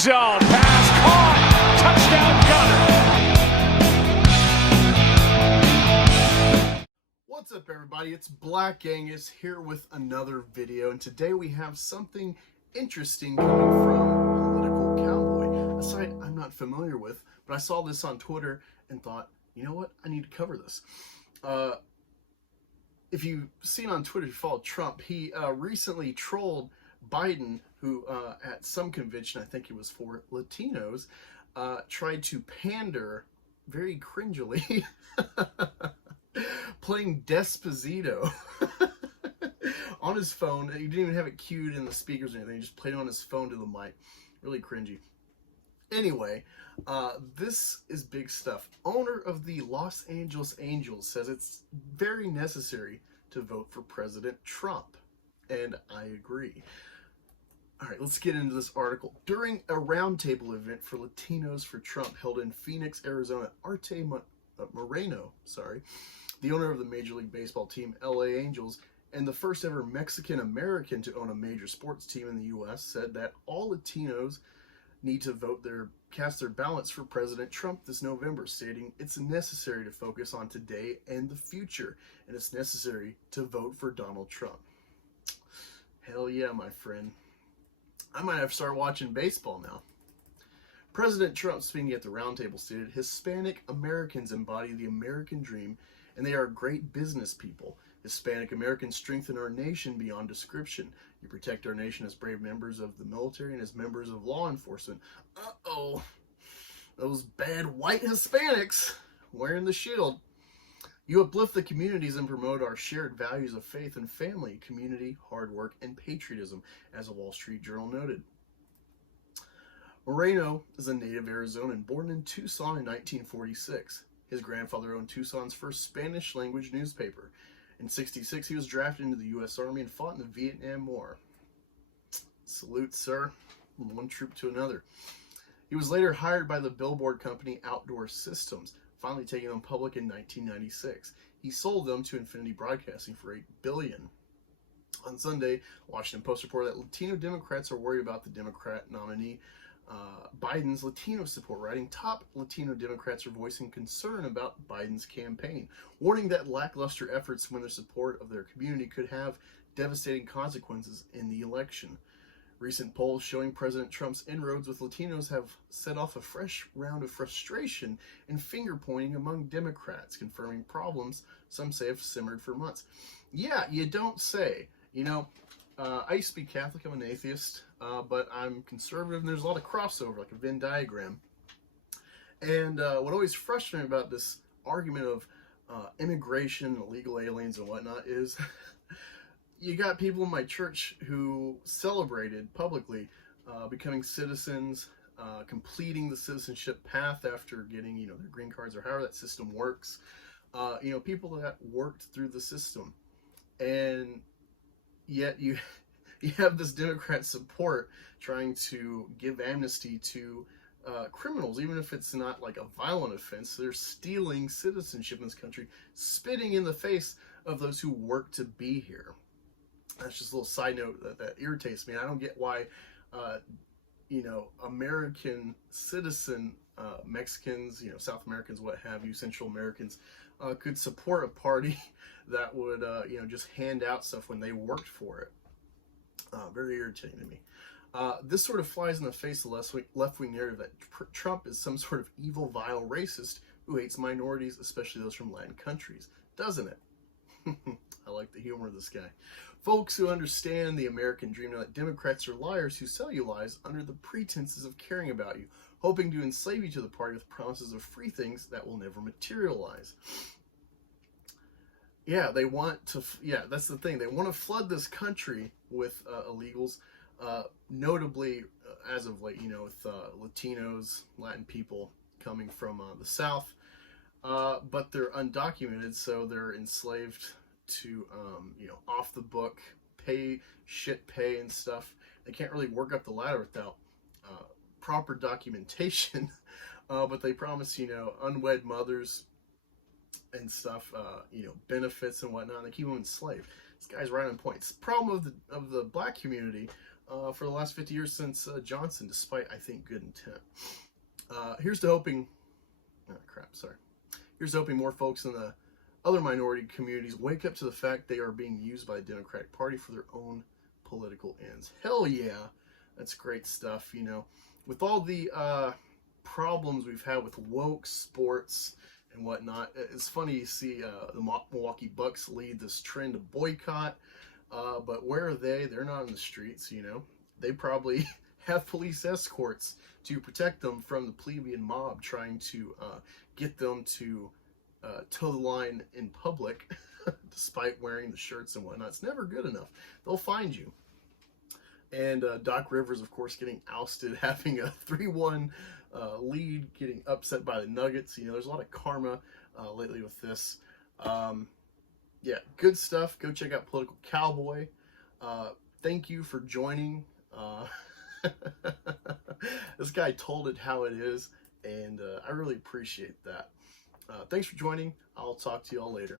zone. Pass caught. Touchdown Gunner. What's up, everybody? It's Black Angus here with another video, and today we have something interesting coming from Political Cowboy, a site I'm not familiar with, but I saw this on Twitter and thought, you know what, I need to cover this. If you've seen on Twitter, if you follow Trump, he recently trolled Biden, who at some convention, I think it was for Latinos, tried to pander very cringily playing Despacito on his phone. He didn't even have it cued in the speakers or anything. He just played it on his phone to the mic. Really cringy. Anyway, this is big stuff. Owner of the Los Angeles Angels says it's very necessary to vote for President Trump. And I agree. All right, let's get into this article. During a roundtable event for Latinos For Trump held in Phoenix, Arizona, Arte Moreno, the owner of the Major League Baseball team LA Angels and the first ever Mexican-American to own a major sports team in the U.S., said that all Latinos need to cast their ballots for President Trump this November, stating it's necessary to focus on today and the future, and it's necessary to vote for Donald Trump. Hell yeah, my friend. I might have to start watching baseball now. President Trump, speaking at the roundtable, stated Hispanic Americans embody the American dream, and they are great business people. Hispanic Americans strengthen our nation beyond description. You protect our nation as brave members of the military and as members of law enforcement. Uh-oh. Those bad white Hispanics wearing the shield. You uplift the communities and promote our shared values of faith and family, community, hard work, and patriotism, as a Wall Street Journal noted. Moreno is a native Arizonan, born in Tucson in 1946. His grandfather owned Tucson's first Spanish-language newspaper. In 1966, he was drafted into the U.S. Army and fought in the Vietnam War. Salute, sir, from one troop to another. He was later hired by the billboard company Outdoor Systems, finally taking them public in 1996. He sold them to Infinity Broadcasting for $8 billion. On Sunday, Washington Post reported that Latino Democrats are worried about the Democrat nominee Biden's Latino support, writing top Latino Democrats are voicing concern about Biden's campaign, warning that lackluster efforts to win the support of their community could have devastating consequences in the election. Recent polls showing President Trump's inroads with Latinos have set off a fresh round of frustration and finger-pointing among Democrats, confirming problems some say have simmered for months. Yeah, you don't say. You know, I used to be Catholic, I'm an atheist, but I'm conservative, and there's a lot of crossover, like a Venn diagram. And what always frustrates me about this argument of immigration, illegal aliens, and whatnot is you got people in my church who celebrated publicly becoming citizens, completing the citizenship path after getting, their green cards or however that system works. People that worked through the system. And yet you have this Democrat support trying to give amnesty to criminals, even if it's not like a violent offense. They're stealing citizenship in this country, spitting in the face of those who work to be here. That's just a little side note that irritates me. I don't get why, American citizen Mexicans, South Americans, what have you, Central Americans, could support a party that would, just hand out stuff when they worked for it. Very irritating to me. This sort of flies in the face of the left-wing narrative that Trump is some sort of evil, vile racist who hates minorities, especially those from Latin countries, doesn't it? I like the humor of this guy. Folks who understand the American dream know that Democrats are liars who sell you lies under the pretenses of caring about you, hoping to enslave you to the party with promises of free things that will never materialize. Yeah, they want to, that's the thing. They want to flood this country with illegals, notably, as of late, with Latinos, Latin people coming from the South, but they're undocumented, so they're enslaved to, off the book, pay and stuff. They can't really work up the ladder without proper documentation, but they promise, unwed mothers and stuff, benefits and whatnot, and they keep them enslaved. This guy's right on point. It's the problem of the black community for the last 50 years since Johnson, despite, I think, good intent. Here's to hoping, Here's to hoping more folks in the other minority communities wake up to the fact they are being used by the Democratic Party for their own political ends. Hell yeah, that's great stuff, you know. With all the problems we've had with woke sports and whatnot, it's funny you see the Milwaukee Bucks lead this trend of boycott, but where are they? They're not in the streets, you know. They probably have police escorts to protect them from the plebeian mob trying to get them to toe the line in public despite wearing the shirts and whatnot. It's never good enough. They'll find you. And Doc Rivers, of course, getting ousted, having a 3-1 lead, getting upset by the Nuggets. You know, there's a lot of karma lately with this. Yeah, good stuff. Go check out Political Cowboy. Thank you for joining. This guy told it how it is, and I really appreciate that. Thanks for joining. I'll talk to you all later.